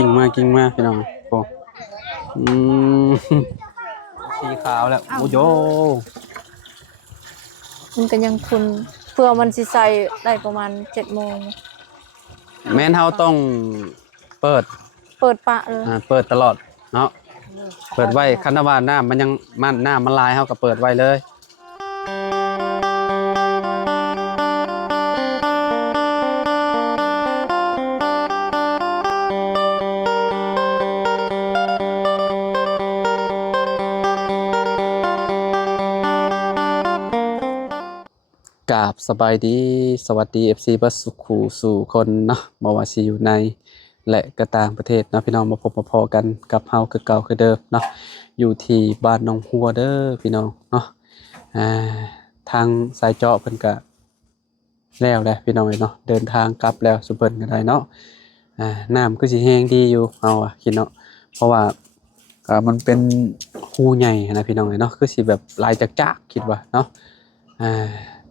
กิ่งมาพี่น้องโอ้อืมสีขาวแล้วโอ้โยมันก็ยังทุนเพื่อมันสิใส่ได้ประมาณ7 โมงแม่นเฮาต้องเปิดปะเลยเปิดตลอดเนาะเปิดไว้คันว่าน้ำมันยังน้ำมันลายเฮาก็เปิดไว้เลยกราบสบายดีสวัสดี FC บัสสุขูสู่คนเนาะบ่ว่าสิอยู่ในและก็ต่างประเทศเนาะพี่น้องมาพบมาพอกันกับเฮาคือเก่าคือเดิมเนาะอยู่ที่บ้านหนองหัวเด้อพี่น้องเนาะทางสายเจาะเพิ่นก็แล้วแหละพี่น้องเนาะเดินทางกลับแล้วสุเพิ่นก็ได้เนาะน้ำก็สิแห้งดีอยู่เอาคิดเนาะเพราะว่ามันเป็นหูใหญ่นะพี่น้องเนาะคือสิแบบลายจักๆคิดว่าเนาะ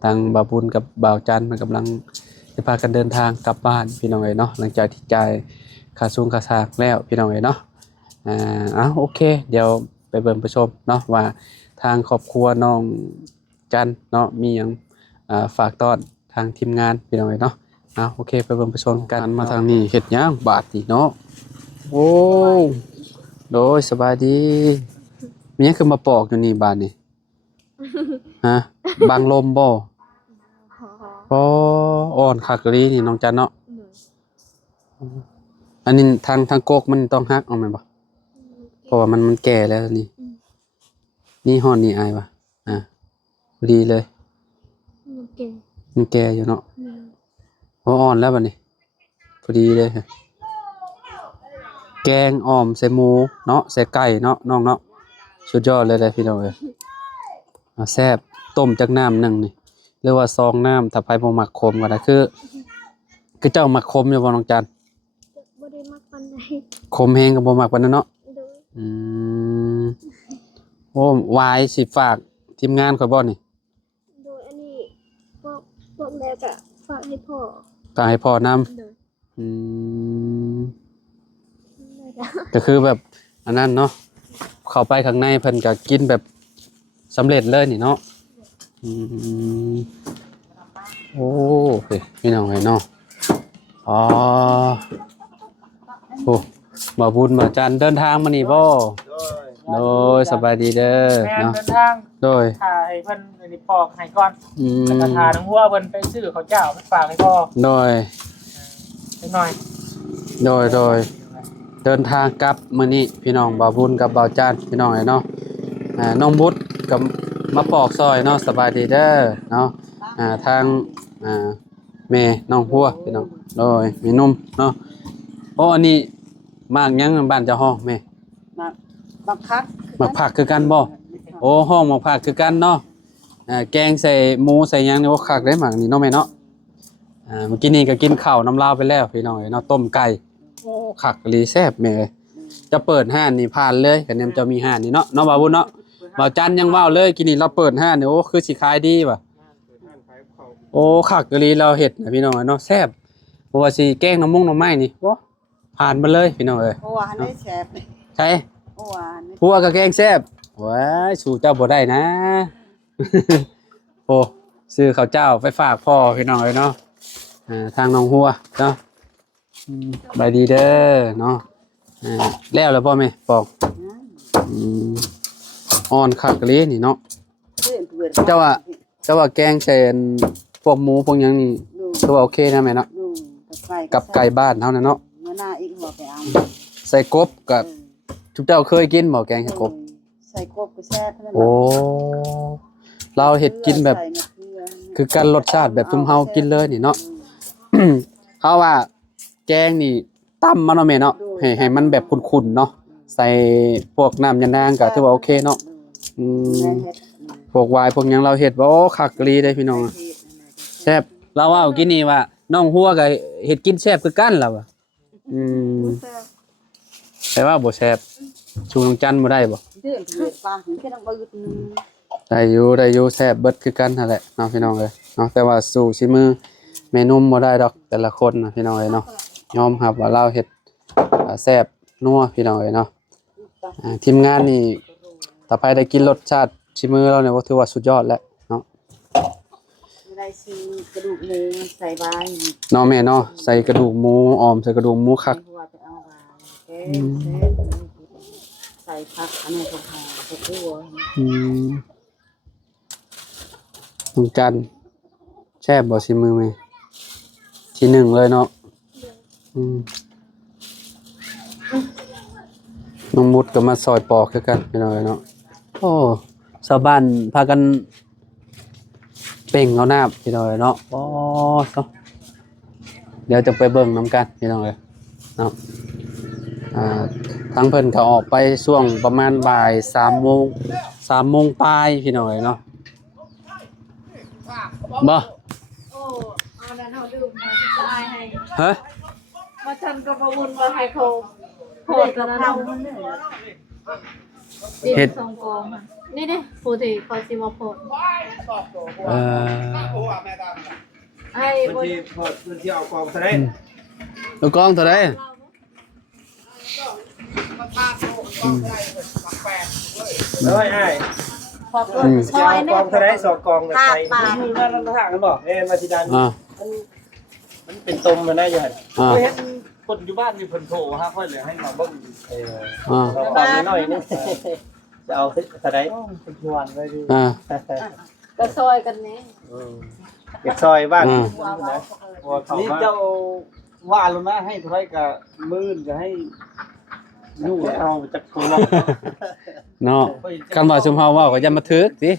ทางบ่าวบุญกับบ่าวจันทร์มันกำลังจะพากันเดินทางกลับบ้านพี่น้องเนาะหลังจากที่จ่ายค่าสูงค่าซากแล้วพี่น้องเนาะโอเคเดี๋ยวไปเบิ่งไปชมเนาะว่าทางครอบครัวน้องจันเนาะมีหยังฝากต้อนทางทีมงานพี่น้องเนาะโอเคไปเบิ่งไปชมกันมาทางนี้เฮ็ดหยังบาดนี่เนาะโอ้โดยสบายดีมีหยังคือมาปอกอยู่นี่บาดนี่ฮะบางลมบ่อ่อนคักอีหลีนี่น้องจันเนาะอันนี้ทางโกกมันต้องฮักเอาแม่นบ่เพราะว่ามันแก่แล้วนี่ฮ้อนนี่อายว่ะพอดีเลยมันแก่อยู่เนาะอ่อนแล้วบัดนี้พอดีเลยแกงอ่อมใส่หมูเนาะใส่ไก่เนาะน้องเนาะสุดยอดเลยพี่น้องเอ้ยแซ่บต้มจากน้ำนึงนี่หรือว่าซองน้ำถ้าไผบ่มักขมก็ได้คือเจ้ามักขมอยู่บ่น้องจันบ่ได้มักปานใดขมแฮงก็บ่มักปานนั้นเนาะอืมโอ้วายสิฝากทีมงานข่อยบ่นี่โดยอันนี้พวกแล้วก็ฝากให้พ่อนำก็คือแบบอันนั้นเนาะเข้าไปข้างในเพิ่นก็กินแบบสำเร็จเลยนี่เนาะโอ้พี่น้องเนาะอ๋อโอ้บ่าวบุญบ่าวจันเดินทางมานี่บ่โดยสบายดีเด้อเนาะเดินทางโดยถ่ายเพิ่นนี่ปอกให้ก่อนแล้วก็ทาทั้งหัวเพิ่นไปซื้อข้าวเจ้าไปฝากให้พ่อโดยจักหน่อยโดยเดินทางกลับมื้อนี้พี่น้องบ่าวบุญกับบ่าวจันพี่น้องเนาะน้องบุตรกับมาปอกซอยเนาะสบายดีเด้อเนาะทางแม่น้องหัวพี่น้องโดยมีนุ่มเนาะโอ้อันนี้มากยังบ้านเจ้าห้องแม่มักคักมักผักคือกันบ่โอ้ห้องมักผักคือกันเนาะแกงใส่หมูใส่หยังนี่บ่คักได้หมักนี่เนาะแม่เนาะเมื่อกี้นี่ก็กินข้าวน้ำลาวไปแล้วพี่น้องเนาะต้มไก่โอ้คักอีหลีแซ่บแม่จะเปิดห้านนี่ผ่านเลยคันนี้จะมีห้านนี่เนาะบ่าวบุญเนาะบ่าวจันยังว้าวเลยกินนี่เราเปิดห้านนี่โอ้คือสิขายดีว่ะโอ้คักอีหลีเราเฮ็ดนะพี่น้องเนาะแซ่บเพราะว่าสิแกงน้ำมุ้งน้ำไม้นี่โอ้ผ่านมาเลยพี่น้องเอ้ยเพราะว่าได้แซ่บใช่เพราะว่าผัวกับแกงแซ่บว้ายสู่เจ้าบ่ได้นะโอ้ซื้อข้าวเจ้าไปฝากพ่อพี่น้องเนาะทางน้องหัวเนาะบายดีเด้อเนาะแล้วพ่อแม่บอกอ่อนคักเลยนี่เนาะเจ้าว่าแกงใส่พวกหมูพวกหยังนี่ตัวโอเคนะแม่เนาะกับไก่บ้านเฮาเนาะใส่กบกับทุกเจ้าเคยกินบ่แกงใส่กบใส่กบก็แซ่บนั่นแหละโอ้เราเฮ็ดกินแบบคือกันรสชาติแบบซุมเฮากินเลยนี่เนาะเขาว่าแกงนี่ตำมันเนาะแม่เนาะให้มันแบบขุ่นๆเนาะใส่พวกน้ำยะนางก็ถือว่าโอเคเนาะพวกวายพวกหยังเราเฮ็ดบ่คักอีหลีเด้พี่น้องแซ่บเราว่ากินนี่ว่าน้องหัวก็เฮ็ดกินแซ่บคือกันล่ะว่ะแต่ว่าบ่แซ่บชูน้องจันบ่ได้บ่ได้อยู่แซ่บเบิดคือกันนั่นแหละเนาะพี่น้องเอ้ยเนาะแต่ว่าสู้สิมือแม่นุ่มบ่ได้ดอกแต่ละคนนะพี่น้องเอ้ยเนาะยอมรับว่าเราเฮ็ด แซ่บนัวพี่น้องเอ้ยเนาะทีมงานนี่ถ้าไปได้กินรสชาติชิมือเราเนี่ยว่าถือว่าสุดยอดแล้วเนาะ ไม่ได้ซื้อกระดูกหมูใส่บ้าน เนาะแม่เนาะใส่กระดูกหมูออมใส่กระดูกหมูคัก หัวไปเอาบ้านแกใส่ผักอันนี้ก็พอใส่ตัว เหมือนกันแช่บบ่ชิมือไหมที่หนึ่งเลยเนาะน้องมุดก็มาซอยปอกคือกันพี่น้องเนาะโอ้ชาวบ้านพากันเป่งเอาน้ำพี่น้องเนาะโอ้เดี๋ยวจะไปเบิ่งน้ำกันพี่น้องเนาะทั้งเพิ่นก็ออกไปช่วงประมาณบ่าย3 โมงปลายพี่น้องเนาะบ่ โอ้เอาแล้วเนาะดื่มมาสบายให้ ฮะ ว่าฉันก็บ่วุ่นว่าให้เขาโพดกันนะเนาะดินสองกองค่ะนี่ดิผู้ที่เขาสิมาโพดไอ้ พื้น บ่ ที่พื้นที่เอากองซะได้ ลูกกองเท่าไหร่ เลยไอ้ พอ ซอยกองซะได้2กองใส่นั่นทางกันบ่มาสิดันมันเป็นตมมันได้อยู่หั่นเฮ็ดคนอยู่บ้านมีเพิ่นโทรหาค่อยเลยให้มาเบิ่งเราตามน้อยนึงจะเอาซะได้เป็นชวนไว้ดิ ก็ซอยกันนี่ เก็บซอยบ้านนะ นี่เจ้าว่าแล้วนะให้เท่าไรก็มื่นก็ให้นู่นเอาจากตัว เนาะคันว่าชุมเฮาเว้าก็อย่ามาทึกสิ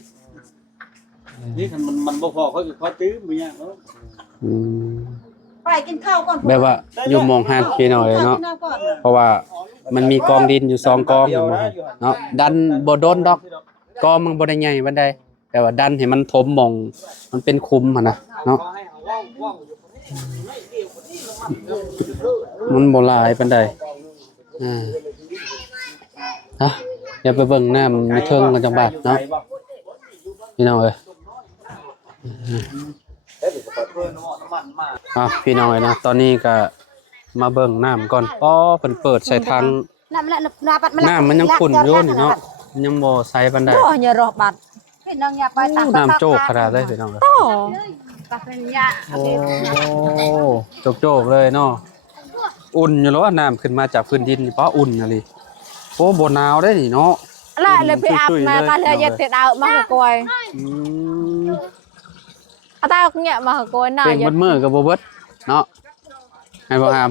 นี่มันบ่พอเขาก็ตื้อมีอ่ะเนาะ ไปกินข้าวก่อน แบบว่าอยู่หมองหันพี่น้อยเนาะเพราะว่ามันมีกองดินอยู่2กองอยู่เนาะดันบ่โดนดอกกองมันบ่ได้ใหญ่ปานใดแต่ว่าดันให้มันถมหม่องมันเป็นคุมหั่นน่ะเนาะมันบ่หลายปานใดอย่าไปเบิ่งน้ำมีเทิงกันจังบาดเนาะพี่น้องเอ้ยพี่น้องเอ้ยนะตอนนี้ก็มาเบิ่งน้ำก่อนเพิ่นเปิดใส่ถังน้ำมันยังขุ่นอยู่นี่เนาะมันยังบ่ใสปานใด โอ้ยอย่ารอบัดพี่น้องอย่าไปตัก น้ำโจกขนาดเลยพี่น้องเอ้ย ตักเป็นยา โอ้โจกๆเลยเนาะอุ่นอยู่แล้วน้ำขึ้นมาจากพื้นดินนี่เพราะอุ่นน่ะลิโอ้บ่หนาวได้นี่เนาะ lạiเลยไปอาบมาก็เลยยัดเสร็จเอามาหากอยตาเนี่ยมาหากอยน่า เป็น ยั เบิดมื้อก็บ่เบิดเนาะให้บ่อาม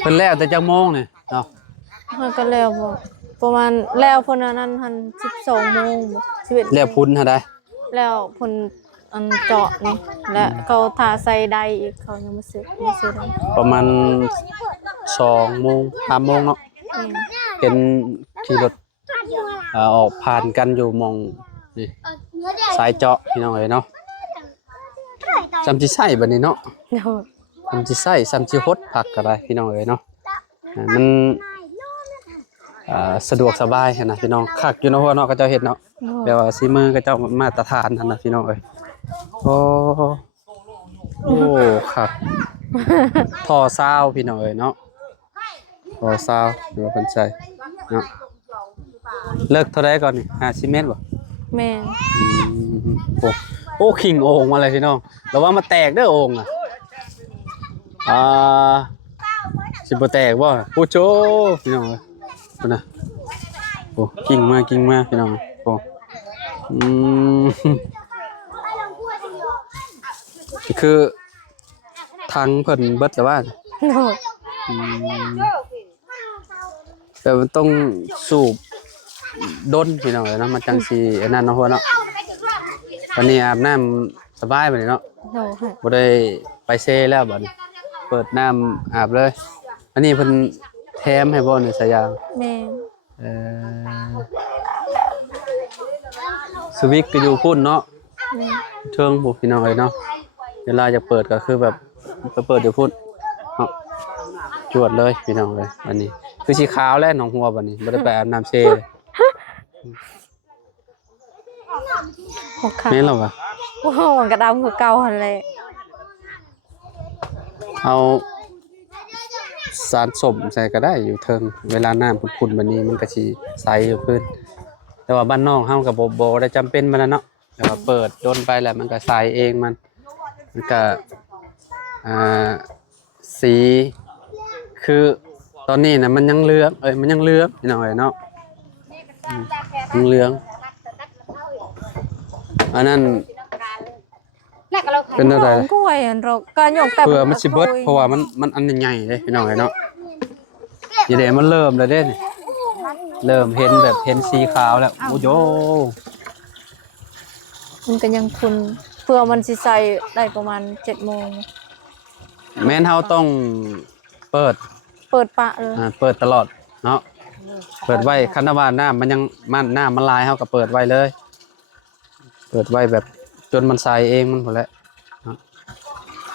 เพิ่นแล้วแต่จักโมงนี่เนาะ มันก็แล้วบ่ประมาณแล้วเพิ่นนั้นหัน12 โมง11 แล้วพุ่นหาได้ แล้วเพิ่นอันเจาะนี่และเขาทาใส่ใดอีกเขายังบ่ซื้อได้ ประมาณ2 โมง 3 โมงเนาะเป็นขี่รถออกผ่านกันอยู่หม่องนี่สายเจาะพี่น้องเอ้ยเนาะจำสิใช้บัดนี้เนาะจำสิใช้จำสิฮดผักก็ได้พี่น้องเอ้ยเนาะมันสะดวกสบายหั่นน่ะพี่น้องคักอยู่เนาะเนาะก็เจ้าเฮ็ดเนาะแปลว่าสิมือก็เจ้ามาตรฐานหั่นน่ะพี่น้องเอ้ยโอ้คักท่อซาวพี่น้องเอ้ยเนาะท่อซาวหรือว่าเพิ่นใช้เนาะเลิกเท่าใดก่อนนี่50 เมตรบ่ แม่น โอ้ขิงโอ่งมาเลยพี่น้องระวังมาแตกเด้อโอ่งสิบ่แตกบ่โอ้โจพี่น้องเอ้ยพุ่นน่ะโอ้กิ่งมาพี่น้องโอ้คือทางเพิ่นเบิดแล้วว่าแต่มันต้องสูบด้นพี่น้องเอ้ยเนาะมันจังสิอันนั้นเนาะพ่อเนาะวันนี้อาบน้ำสบายบัดนี้เนาะบ่ได้ไปเซแล้วบัดนี้เปิดน้ำอาบเลยอันนี้เพิ่นแถมให้บ่นี่สายยาง แม่น สวิกก็อยู่พุ่นเนาะเทิงพวกพี่น้องเอ้ยเนาะเวลาจะเปิดก็คือแบบไปเปิดอยู่พุ่นเนาะจวดเลยพี่น้องเอ้ยอันนี้คือสีขาวแล้วหนองหัวบัดนี้บ่ได้ไปอาบน้ำเซเลย หัวขา แม่นหรอวะ โอ้มันก็ดำคือเก่าหั่นแหละ เอา สารสมใส่ก็ได้อยู่เทิงเวลาน้ำขุ่นๆแบบนี้มันก็สิใสอยู่ขึ้นแต่ว่าบ้านนอกเฮาก็บ่ได้จำเป็นมันนะเนาะแต่ว่าเปิดโดนไปแล้วมันก็ใสเองมันก็อ่าสีคือตอนนี้น่ะมันยังเหลืองมันยังเหลืองพี่น้องเอ้ยเนาะยังเหลืองอันนั้นเป็นอะไร ของกล้วยอันเราก็ยกแต่ เพื่อมันสิเบิดเพราะว่ามันอันใหญ่ๆเด้พี่น้องเอ้ยเนาะนี่เด้มันเริ่มแล้วเด้นี่เริ่มเห็นแบบเห็นสีขาวแล้วโอ้โย มันก็ยังคุณเพื่อมันสิใส่ได้ประมาณ7 โมง แม่นเฮาต้องเปิด เปิดปะเลย เปิดตลอดเนาะเปิดไว้คันว่าน้ำมันยังน้ำมันลายเฮาก็เปิดไว้เลยเปิดไว้แบบจนมันใสเองมันหมดแล้วเนาะ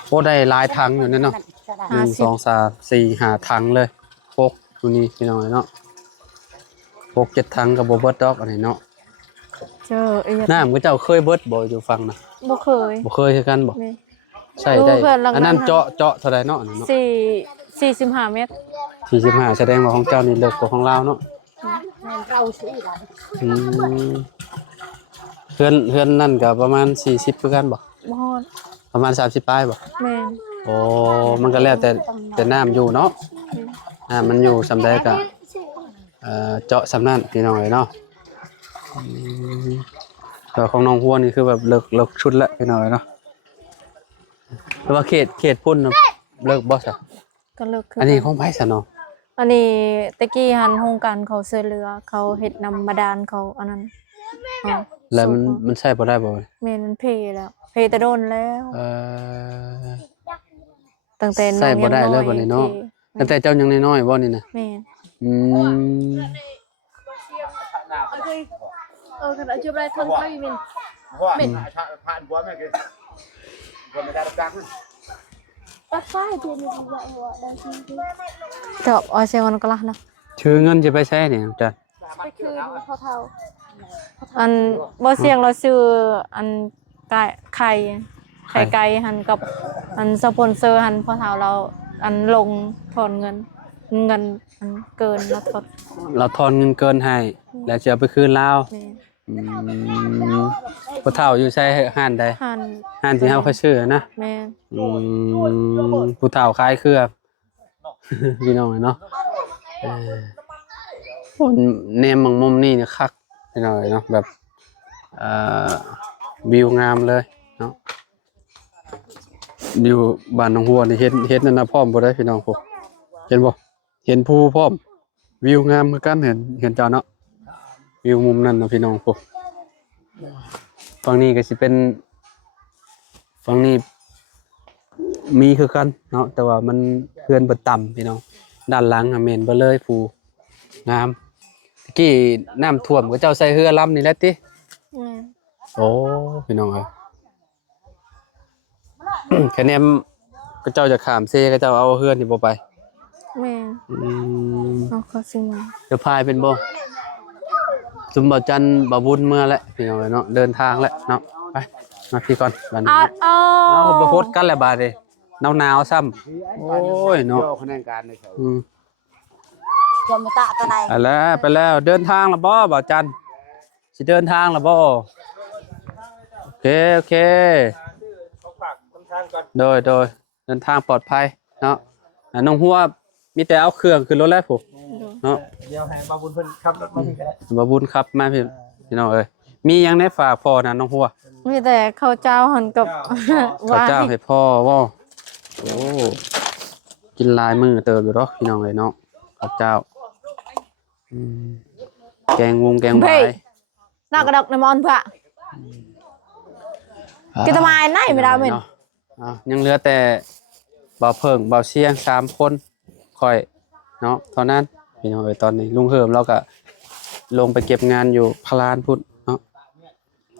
โอ้ได้หลายถังอยู่เนี่ยเนาะ1 2 3 4 5ถังเลย6ตัวนี้พี่น้องเนาะ6 7ถังก็บ่เบิดดอกอันนี้เนาะ เจอไอ้ น้ำก็เจ้าเคยเบิดบ่อยู่ฟังนะ บ่เคย บ่เคยคือกันบ่ นี่ ใช่ได้ เพื่อนหลังนั้น อันนั้นเจาะเท่าใดเนาะอันนั้นเนาะ 45 เมตร 45แสดงว่าของเจ้านี่เลิกกว่าของเราเนาะ เราซื้อหลาย อืมเฮือนนั่นก็ประมาณ40คือกันบ่ บ่ฮอด ประมาณ30ปลายบ่ แม่น โอ้มันก็แล้วแต่น้ำอยู่เนาะมันอยู่สำใดก็เจาะสำนั้นพี่น้องเอ้ยเนาะแต่ของน้องฮัวนี่คือแบบเลิกชุดละพี่น้องเอ้ยเนาะแต่ว่าเขตพุ่นน่ะเลิกบ่ซะ ก็เลิกคือ อั อั นนี้ของไผซะเนาะ อันนี้ตะกี้หันโครงการเขาช่วยเหลือเขาเฮ็ดนำบาดาลเขาอันนั้นอ๋อ แล้วมันใช้บ่ได้บ่ แม่นมันเพแล้วเพแต่โดนแล้ว อ ตั้งแต่น้อง ใส่บ่ได้เลย ง บ่นี่เนาะ เพ ตั้งแต่เจ้ายังน้อยๆบ่นี่นะ แม่น อืม ขณะจุดไรทนไทยมิน Mìnhผ่านบัวแม่คือบัวไม่ได้รับจ้างมั้ย ปัดฝ้ายเพียงมีอะไรวะดังที่ จบเอาเซมันก็ละนะ ชื่อเงินจะไปใช้เนี่ยอาจารย์ ไปคืนเท่า อันบ่เสียงเราซื้ออันไข่ไก่หันกับอันสปอนเซอร์หันพอเท่าเราอันลงถอนเงินอันเกินแล้วทด เราทอนเงินเกินให้แล้วจะเอาไปคืนลาว แม่ อืมบ่เฒ่าอยู่ใช้ห้านใด หัน ห้านที่เฮาเคยซื้อนะ แม่ อืมผู้เฒ่าขายเครือ พี่น้องเนาะแนมมุมนี่เนี่ยคักพี่น้องเนาะแบบวิวงามเลยเนาะอยู่บ้านหนองหัวนี่เห็นนั่นน่ะพร้อมบ่ได้พี่น้องพวกเห็นบ่เห็นภูพร้อมวิวงามเหมือนกันเห็นเจ้าเนาะวิวมุมนั้นนะพี่น้องพวกฝั่งนี้ก็สิเป็นฝั่งนี้มีคือกันเนาะแต่ว่ามันเพื่อนบ่ต่ำพี่น้องด้านหลังอะแม่นบ่เลยภูงามตะกี้น้ำท่วมก็เจ้าใส่เรือลำนี่แหละติ แม่ โอ้พี่น้องเอ้ย แค่นี้ก็เจ้าจะขามเซก็เจ้าเอาเฮือนนี่บ่ไป แม่ อืม เอาเขาซื้อมา เดี๋ยวพายเป็นบ่ซุมบ่จันทร์บ่บุญเมื่อแล้วพี่น้องเอ้ยเนาะเดินทางแล้วเนาะไปมาพี่ก่อนบัดนี้ เอา เอาบ่โพดกันแล้วบาดนี้หนาวๆซ้ำโอ้ยเนาะ โยคะแนนการในเขา ๆจอมตะตะไน ไปแล้วเดินทางแล้วบ่จันทร์สิเดินทางแล้วบ่โอเค เขาฝากต้นทางก่อน โดยเดินทางปลอดภัยเนาะน้องหัวมีแต่เอาเครื่องขึ้นรถแล้วผมเนาะ เดี๋ยวให้บาบุญเพิ่นขับรถมาที่ก็ได้ บ่บุญครับมาพี่น้องเอ้ยมีหยังในฝากพ่อนะน้องหัว มีแต่ข้าวเจ้าหันกับ ข้าวเจ้าให้พ่อบ่โอ้กินหลายมื้อเติบอยู่ดอกพี่น้องเอ้ยเนาะข้าวเจ้าอืมแกงหวาย น่ากระดกในมอนเพื่อกินทำไมไหนไม่ได้เหม็น ยังเหลือแต่บ่าวเพิ่งบ่าวเชียง3คนค่อยเนาะเท่านั้นพี่น้องเอ้ยตอนนี้ลุงเหิมเราก็ลงไปเก็บงานอยู่พลานพุ่นเนาะ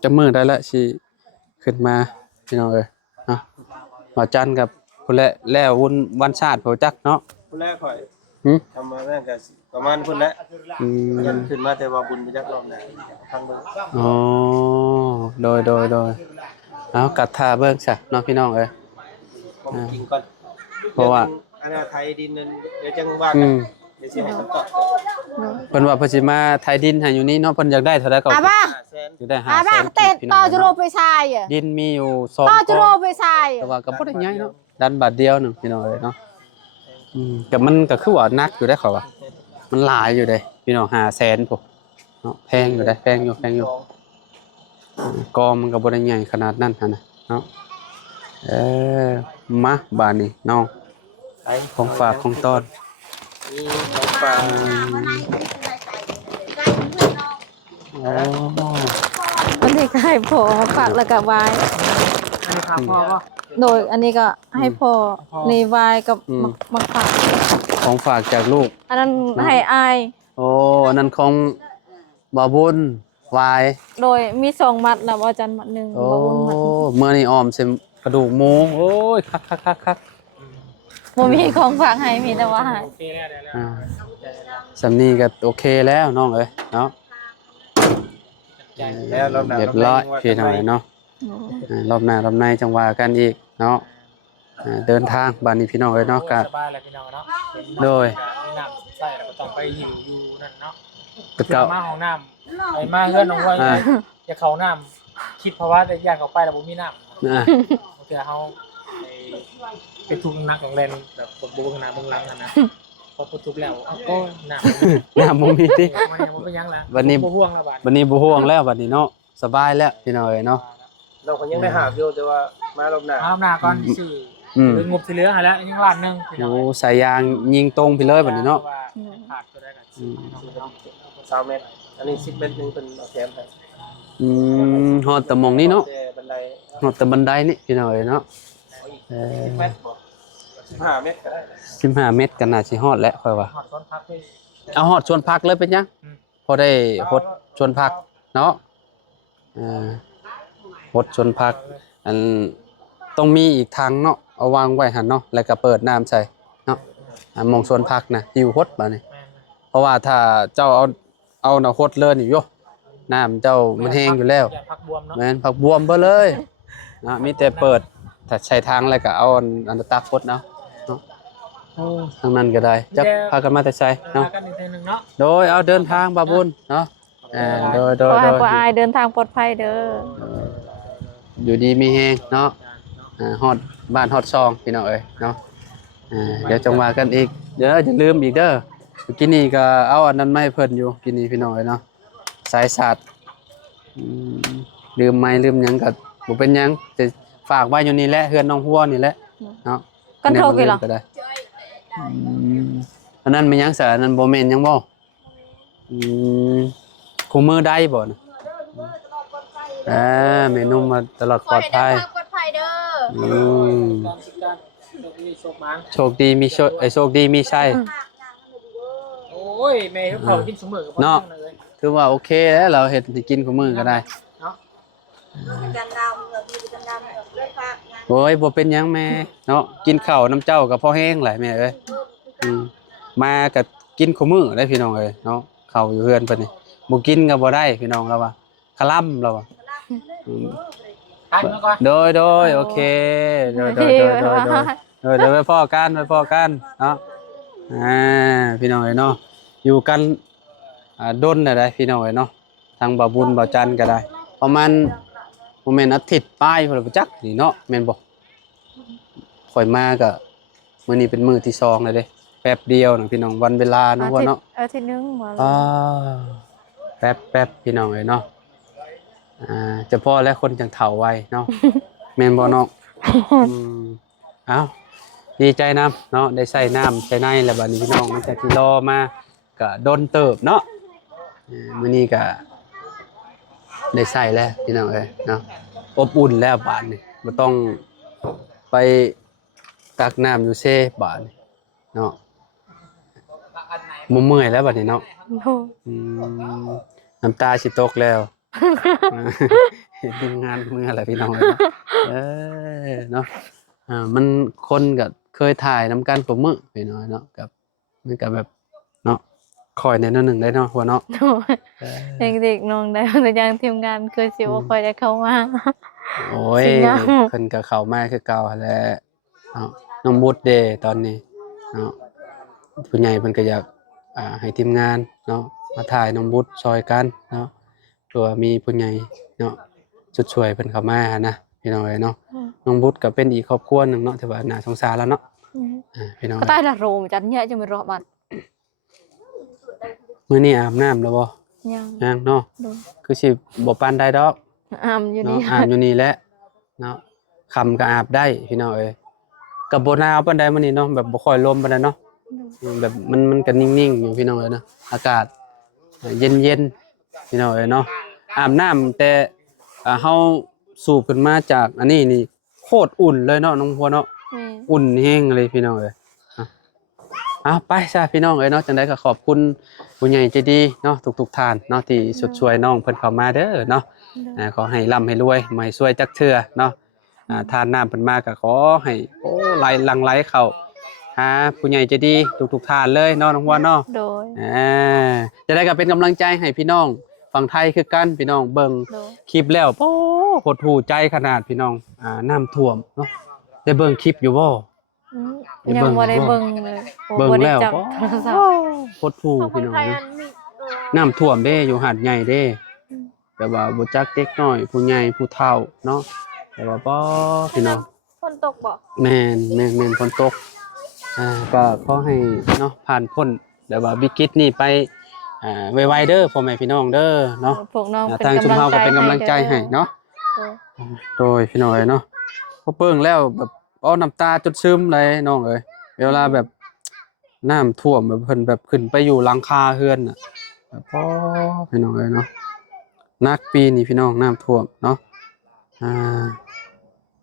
จะมื้อได้แล้วสิขึ้นมาพี่น้องเอ้ยเนาะบ่าวจันกับพุ่นแหละแล้ววุ่นวันชาติเพิ่นจักเนาะ คนแรกข่อย หึ ทำมาแม่งก็ประมาณพุ่นแหละ อืม ยันขึ้นมาแต่ว่าบุญไปจักรอบไหนทางเบิ่ง อ๋อโดยเอากัดท่าเบิ่งซะเนาะพี่น้องเอ้ย ผมกินก่อน เพราะว่า อันน่ะไทยดินนั่นเดี๋ยวจังว่า อื กัน ม เดี๋ยวสิให้คำตอบ เพิ่นว่าเพิ่นสิมาไทยดินให้อยู่นี่เนาะเพิ่นอยากได้เท่าใดก็ บ้า 500,000 อยากได้ บ้า 500,000 เต้น พี่ ต่ น้ อ อง จุโร เนาะ ไปชายอ่ะ ดินมีอยู่2 ต่อจุ ก โร อง ไปชาย แต่ว่าก็บ่ได้ใหญ่เนาะดันบาทเดียวหนึงพี่น้องเอ้ยเนาะแต่มันก็คือว่านักอยู่ได้เขาว่ามันหลายอยู่เด้พี่น้อง500,000พุ่นเนาะแพงอยู่ได้แพงอยู่กองมันก็บ่ได้ใหญ่ขนาดนั้นหั่นน่ะเนาะมาบาดนี้น้องของฝากของต้อน มีของฝาก อ๋อ มันที่ให้พ่อมาฝากแล้วก็ไว้ อันนี้ครับพ่อก็ โดยอันนี้ก็ให้พ่อในไว้กับมาฝาก ของฝากจากลูก อันนั้นให้อาย โอ้อันนั้นของบ่าวบุญวาย โดยมี2มัดแล้วอาจารย์มัดหนึง โอ้ บ่บุญมัดหนึ่ง เมื่อนี้ออมเสร็จกระดูกหมูโอ้ยคัก บ่มีของฝากให้มีแต่ว่าให้ โอเคแล้วได้แล้ว อ่าสำนีก็โอเคแล้วน้องเอ้ยเนาะ แล้วรอบหน้า เรียบร้อยพี่น้องเอ้ยเนาะรอบหน้ารอบในจังว่ากันอีกเนาะเดินทางบ้านนี้พี่น้องเอ้ยเนาะก็ สบายแล้วพี่น้องเนาะ โดย มีน้ำใส่แล้วก็ต้องไปหิวอยู่นั่นเนาะ กระเก่า มาห้องน้ำไปมาเฮือนน้องไว้อย่าเข้าน้ำคิดเพราะว่าแต่อย่างเข้าไปแล้วบ่มีน้ำ อ่า บางทีเขาไปทุกนักของเล่นแบบบนบุ้งน้ำบุ้งลังนั่นนะพอทุกแล้วก็หนัก น้ำบ่มีติ มันยังไม่ยั้งแล้ว วันนี้ ห่วงแล้วบ้าน วันนี้บ่ห่วงแล้วบัดนี้เนาะสบายแล้วพี่น้องเอ้ยเนาะ เราก็ยังได้หาอยู่แต่ว่ามารอบหน้า เอาหน้าก่อนสี่ อืม หรืองบที่เหลือให้แล้วยังล้านหนึง โอ้สายยางยิงตรงไปเลยบัดนี้เนาะ ขาดก็ได้กัน 20เมตรอันนี้10เมตรนึงเป็นเอาแถมให้ ฮอดแต่หมองนี้เนาะ แต่บันได ฮอดแต่บันไดนี่พี่น้องเอ้ยเนาะ 10เมตรบ่15เมตรก็ได้ 15 เมตรก็น่าสิฮอดแล้วค่อยว่า หอดต้นพักไป เอาฮอดชวนพักเลยเป็นยังพอได้ฮดชวนพักเนาะฮดชวนพักอันต้องมีอีกทางเนาะเอาวางไว้หั่นเนาะแล้วก็เปิดน้ำใส่เนาะหมองชวนพักนะอยู่ฮดบัดนี้เพราะว่าถ้าเจ้าเอาน่ะฮดเลยนี่โยน้ำเจ้ามันแห้งอยู่แล้ว พักบวมเนาะ แม่นผักบวมเบ่เลยนะมีแต่เปิดถ้าใช้ทางอะไรก็เอาอันตักพดเนาะทางนั้นก็ได้จักพากันมาแต่ใช้เนาะ กันอีกทีนึงเนาะ โดยเอาเดินทางบาบุญเนาะโดย ขอให้พ่ออายเดินทางปลอดภัยเด้อ อยู่ดีมีแฮงเนาะฮอดบ้านฮอดซองพี่น้องเอ้ยเนาะเดี๋ยวจังว่ากันอีกเดี๋ยวอย่าลืมอีกเด้อกินนี่ก็เอาอันนั้นมาให้เพิ่นอยู่กินนี่พี่น้องเอ้ยเนาะสายสัตว์ลืมไม้ลืมหยังก็บ่เป็นหยังจะฝากไว้อยู่นี่แหละเฮือนน้องฮัวนี่แหละเนาะ กันโทรกี่หรอ ก็ได้อันนั้นมันยังสารอันนั้นบ่แม่นยังบ่คู่มือได้บ่นะเมนูมาตลอดปลอดภัย ปลอดภัยเด้อ การสิการนี่โชคมัน โชคดีมีโชคดีมีชัย โอ้ยแม่เขากินเสมอกับพ่อเลย ถือว่าโอเคแล้วเราเฮ็ดให้กินคู่มือก็ได้ เนาะ กันดำเงือกมีกันดำเงือกด้วยฝากงาน โอ้ยบ่เป็นหยังแม่เนาะกินข้าวน้ำเจ้าก็พอแห้งแหละแม่เอ้ยมาก็กินคู่มือได้พี่น้องเอ้ยเนาะข้าวอยู่เฮือนเพิ่นนี่บ่กินก็บ่ได้พี่น้องเราว่าคลำเราว่า ทานแล้วก็ โดยโอเคโดยไปพ่อกันเนาะพี่น้องเนาะอยู่กันดนได้พี่น้องเนาะทางบ่าวบุญบ่าวจันก็ได้ประมาณบ่แม่นอาทิตย์ปลายพุ่นบ่จักนี่เนาะแม่นบ่ข่อยมาก็มื้อนี้เป็นมื้อที่2แล้วเด้แป๊บเดียวนึงพี่น้องวันเวลาเนาะว่าเนาะ อาทิตย์นึงบ่ แป๊บพี่น้องเนาะจะพ่อและคนจังเฒ่าไวเนาะ แม่นบ่เนาะเอ้าดีใจนำเนาะได้ใส่น้ำใส่ในแล้วบัดนี้พี่น้องมันจากที่รอมาก็โดนเติบเนาะมื้อนี้ก็ได้ใส่แล้วพี่น้องเอ้ยเนาะอบอุ่นแล้วบาดนี้บ่ต้องไปตักน้ำอยู่เซบาดนี้เนาะบ่เมื่อยแล้วบัดนี้เนาะน้ำตาสิตกแล้ว เห็นทีมงานมืออะไรพี่น้องเนาะมันคนก็เคยถ่ายนำกันผมมือพี่น้อยเนาะกับมันก็แบบเนาะคอยในนั้นหนึ่งได้เนาะหัวเนาะ เด็กๆน้องได้แต่ยังทีมงานเคยสิว่าคอยได้เข้ามา โอ้ย จริงนะ เพิ่นก็เข้ามาคือเก่าแหละเนาะน้องมุดเดย์ตอนนี้ เนาะผู้ใหญ่เพิ่นก็อยากให้ทีมงานเนาะมาถ่ายน้องบุตรซอยกันเนาะตัวามีผู้ใหญ่เนาะจุดช่วยเพิ่นเข้ามานะพี่น้องเอ้ยเนาะน้องบุตรก็เป็นอีกครอบครัวหนึงเนาะที่ว่าน่าสงสารแล้วเนาะพี่น้อง ก็ใต้ละโรมจันเนี่ยจะไม่รอบัด มื้อนี้อาบน้ำแล้วบ่ ยัง ยังเนาะ โดน คือสิบ่ปานใดดอก อยู่ เนาะ นี่ อาบอยู่นี่แหละเนาะค่ำก็อาบได้พี่น้องเอ้ยก็บ่หนาวปานใดมื้อนี้เนาะแบบบ่ค่อยลมปานใดเนาะแบบมันก็นิ่งๆอยู่พี่น้องเอ้ยเนาะอากาศเย็นๆพี่น้องเอ้ยเนาะอาบน้ำแต่เฮาสูบขึ้นมาจากอันนี้นี่โคตรอุ่นเลยเนาะน้องพัวเนาะ แม่ อุ่นแห้งเลยพี่น้องเอ้ยไปซะพี่น้องเอ้ยเนาะจังได๋ก็ขอบคุณผู้ใหญ่ใจดีเนาะทุกๆท่านเนาะที่สุดช่วยน้องเพิ่นเข้ามาเด้อเนาะขอให้ร่ำให้รวยไม่ช่วยจักเทื่อเนาะทานน้ำเพิ่นมาก็ขอให้ไหลหลั่งไหลเข้าหาผู้ใหญ่ใจดีทุกๆท่านเลยเนาะน้องวัวเนาะ โดย จะได้ก็เป็นกำลังใจให้พี่น้องฝั่งไทยคือกันพี่น้องเบิ่ง โดย คลิปแล้วหดหูใจขนาดพี่น้องน้ำท่วมเนาะได้เบิ่งคลิปอยู่บ่ ยังบ่ได้เบิ่งเลย เบิ่งแล้ว บ่ได้จับโทรศัพท์ หดหูพี่น้องเนาะน้ำท่วมเด้อยู่หาดใหญ่เด้แต่ว่าบ่จักเด็กน้อยผู้ใหญ่ผู้เฒ่าเนาะแต่ว่าบ่พี่น้อง ฝนตกบ่ แม่นฝนตกก็ขอให้เนาะผ่านพ้นแต่ว่าวิกฤตนี้ไปไวๆเด้อพ่อแม่พี่น้องเด้อเนาะ พวกน้องเป็น ทางชุมเฮาก็เป็นกำลังใจให้เนาะ โดยพี่น้องเอ้ยเนาะพอเบิ่งแล้วแบบเอาน้ำตาจดซึมเลยน้องเอ้ยเวลาแบบน้ำท่วมแบบเพิ่นแบบขึ้นไปอยู่หลังคาเฮือนน่ะแบบพอพี่น้องเอ้ยเนาะนักปีนี้พี่น้องน้ำท่วมเนาะ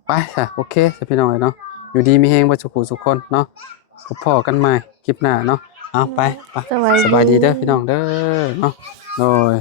ไปจ้ะโอเคจ้ะพี่น้องเอ้ยเนาะอยู่ดีมีแฮงบ่สุขสุขคนเนาะพบพ้อกันใหม่คลิปหน้าเนาะเอาไปสบายดีเด้อพี่น้องเด้อเนาะโดย